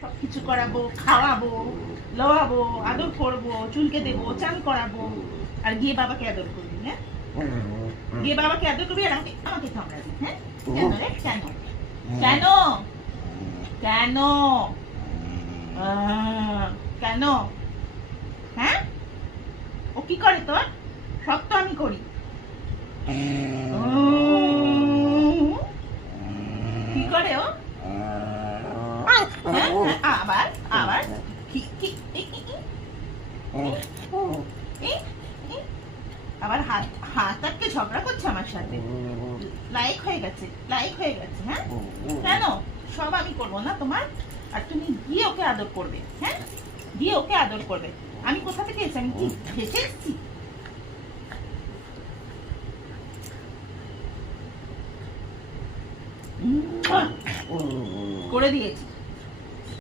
সবকিছু করাবো, খাওয়াবো, লোয়াবো, আদর করবো, চুলকে দেবো, চান করাবো, আর গিয়ে বাবাকে আদর করবি। হ্যাঁ, গিয়ে বাবাকে আদর করবি আর আমাকে আমাকে কামড়াবি। হ্যাঁ, কেন রে? কেন কেন কেন কেন? হ্যাঁ, ও কি করে তোর? সব তো আমি করি। কি করে ও? আবার আবার আবার হাত হাত আটকে ঝগড়া করছে আমার সাথে। লাইক হয়ে গেছে, লাইক হয়ে গেছে। হ্যাঁ, কেন? সব আমি করবো না তোমার? আর তুমি গিয়ে ওকে আদর করবে। হ্যাঁ, গিয়ে ওকে আদর করবে। আমি কোথা থেকে এসেছি? আমি কি ভেসে এসেছি? করে দিয়েছি।